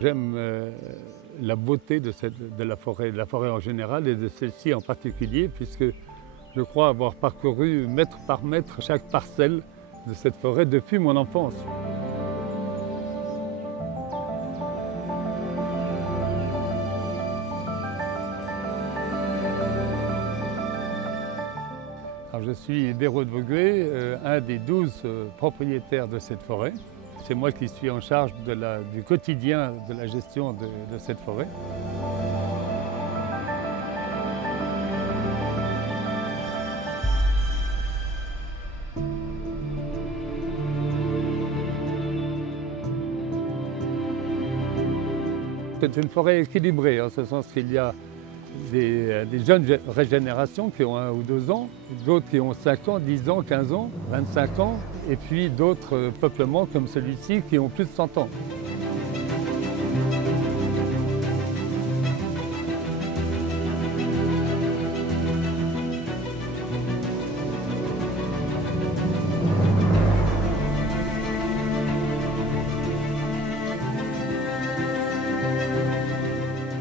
J'aime la beauté de la forêt en général et de celle-ci en particulier, puisque je crois avoir parcouru mètre par mètre chaque parcelle de cette forêt depuis mon enfance. Alors, je suis Dérault de Vogüé, un des 12 propriétaires de cette forêt. C'est moi qui suis en charge du quotidien de la gestion de cette forêt. C'est une forêt équilibrée, en ce sens qu'il y a des jeunes régénérations qui ont 1 ou 2 ans, d'autres qui ont 5 ans, 10 ans, 15 ans, 25 ans, et puis d'autres peuplements comme celui-ci qui ont plus de 100 ans.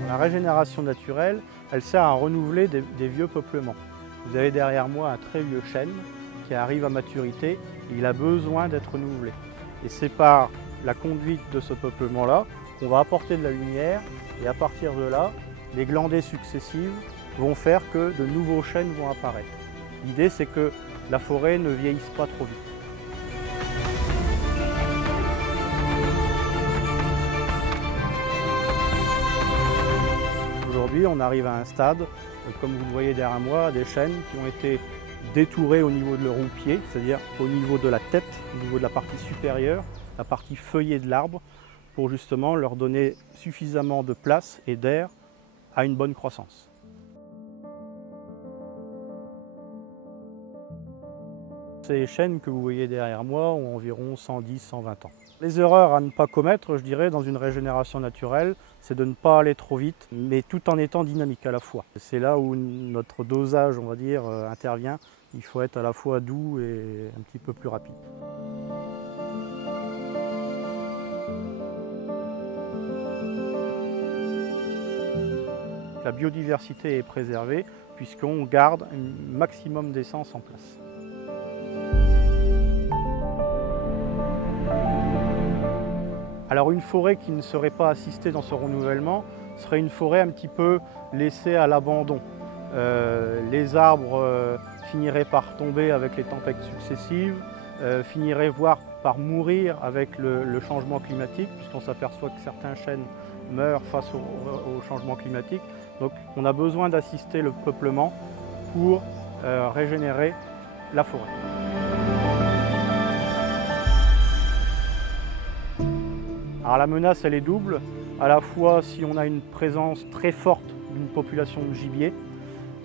La régénération naturelle, elle sert à renouveler des vieux peuplements. Vous avez derrière moi un très vieux chêne qui arrive à maturité et il a besoin d'être renouvelé. Et c'est par la conduite de ce peuplement-là qu'on va apporter de la lumière et à partir de là, les glandées successives vont faire que de nouveaux chênes vont apparaître. L'idée, c'est que la forêt ne vieillisse pas trop vite. Aujourd'hui, on arrive à un stade, comme vous le voyez derrière moi, des chênes qui ont été détourés au niveau de leur pied, c'est-à-dire au niveau de la tête, au niveau de la partie supérieure, la partie feuillée de l'arbre, pour justement leur donner suffisamment de place et d'air à une bonne croissance. Ces chênes que vous voyez derrière moi ont environ 110-120 ans. Les erreurs à ne pas commettre, je dirais, dans une régénération naturelle, c'est de ne pas aller trop vite, mais tout en étant dynamique à la fois. C'est là où notre dosage, on va dire, intervient. Il faut être à la fois doux et un petit peu plus rapide. La biodiversité est préservée puisqu'on garde un maximum d'essence en place. Alors une forêt qui ne serait pas assistée dans ce renouvellement serait une forêt un petit peu laissée à l'abandon. Les arbres finiraient par tomber avec les tempêtes successives, finiraient voire par mourir avec le changement climatique, puisqu'on s'aperçoit que certains chênes meurent face au changement climatique. Donc on a besoin d'assister le peuplement pour régénérer la forêt. Alors la menace, elle est double, à la fois si on a une présence très forte d'une population de gibier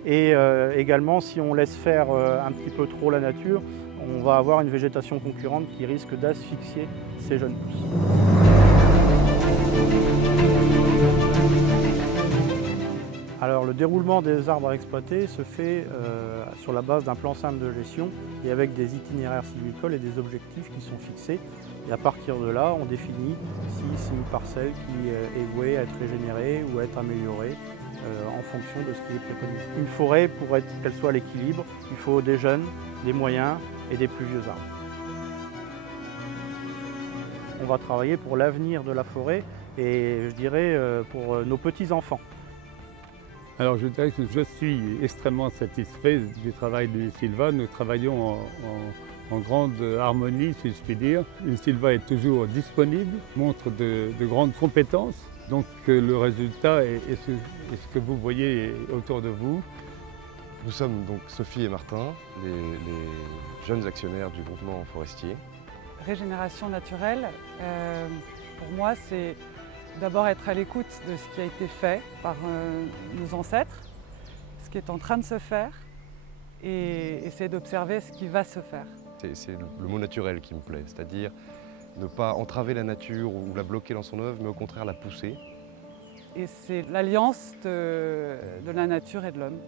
et également si on laisse faire un petit peu trop la nature, on va avoir une végétation concurrente qui risque d'asphyxier ces jeunes pousses. Alors le déroulement des arbres à exploiter se fait sur la base d'un plan simple de gestion et avec des itinéraires sylvicoles et des objectifs qui sont fixés. Et à partir de là, on définit si c'est une parcelle qui est vouée à être régénérée ou à être améliorée en fonction de ce qui est préconisé. Une forêt, pour qu'elle soit à l'équilibre, il faut des jeunes, des moyens et des plus vieux arbres. On va travailler pour l'avenir de la forêt et je dirais pour nos petits-enfants. Alors je dirais que je suis extrêmement satisfait du travail de Sylva. Nous travaillons en grande harmonie, si je puis dire. Sylva est toujours disponible, montre de grandes compétences. Donc le résultat est ce que vous voyez autour de vous. Nous sommes donc Sophie et Martin, les jeunes actionnaires du groupement forestier. Régénération naturelle, pour moi, c'est d'abord être à l'écoute de ce qui a été fait par nos ancêtres, ce qui est en train de se faire et essayer d'observer ce qui va se faire. C'est le mot naturel qui me plaît, c'est-à-dire ne pas entraver la nature ou la bloquer dans son œuvre, mais au contraire la pousser. Et c'est l'alliance de la nature et de l'homme.